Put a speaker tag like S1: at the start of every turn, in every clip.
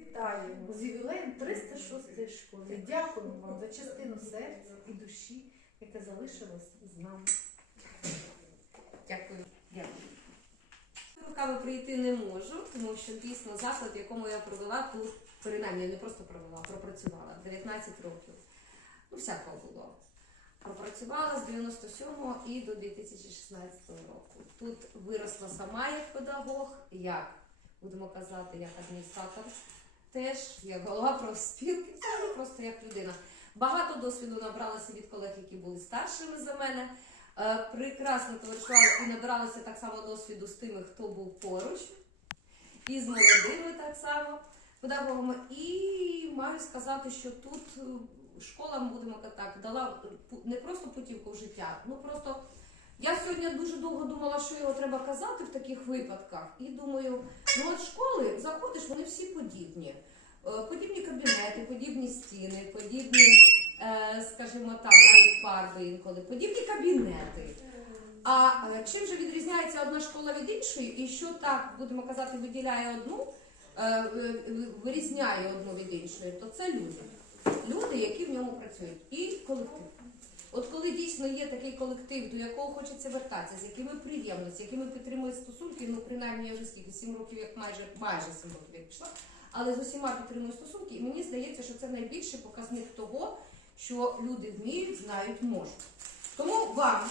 S1: Вітаємо з ювілеєм 306 школи. Дякуємо вам за частину серця і душі, яка залишилась з нами.
S2: Дякую. Дякую. Руками прийти не можу, тому що дійсно заклад, в якому я провела тут, принаймні не просто провела, а пропрацювала 19 років. Ну, всякого було. Пропрацювала з 97 і до 2016 року. Тут виросла сама як педагог, як будемо казати, як адміністратор, теж як голова профспілки, взагалі просто як людина. Багато досвіду набралася від колег, які були старшими за мене. Е, Прекрасно товаришувала і набиралася так само досвіду з тими, хто був поруч, і з молодими так само педагогами. І маю сказати, що тут е, школа, будемо так, дала не просто путівку в життя, ну просто я сьогодні дуже довго думала, що його треба казати в таких випадках. І думаю, ну от школи заходиш, вони всі подібні. Е, Подібні кабінети, подібні стіни, подібні, е, скажімо там, навіть фарби інколи, подібні кабінети. А е, чим же відрізняється одна школа від іншої, і що так, будемо казати, виділяє одну, вирізняє одну від іншої, то це люди. Люди, які в ньому працюють, і колектив. От коли дійсно є такий колектив, до якого хочеться вертатися, з якими приємно, з якими підтримують стосунки, ну принаймні я вже скільки, сім років, як майже майже сім років як пішла, але з усіма підтримую стосунки, і мені здається, що це найбільший показник того, що люди вміють, знають, можуть. Тому вам,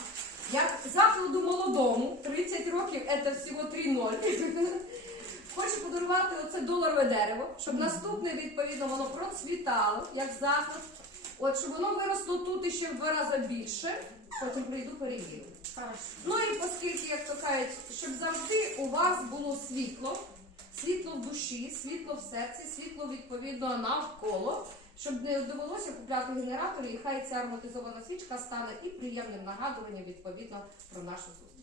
S2: як закладу молодому, 30 років це всього 3-0, хочу подарувати оце доларове дерево, щоб наступне, відповідно, воно процвітало, як заклад. От щоб воно виросло тут іще в два рази більше, потім прийду перевірю. Ну і оскільки, як то кажуть, щоб завжди у вас було світло, світло в душі, світло в серці, світло відповідно навколо, щоб не довелося купляти генератори, і хай ця ароматизована свічка стане і приємним нагадуванням відповідно про нашу зустріч.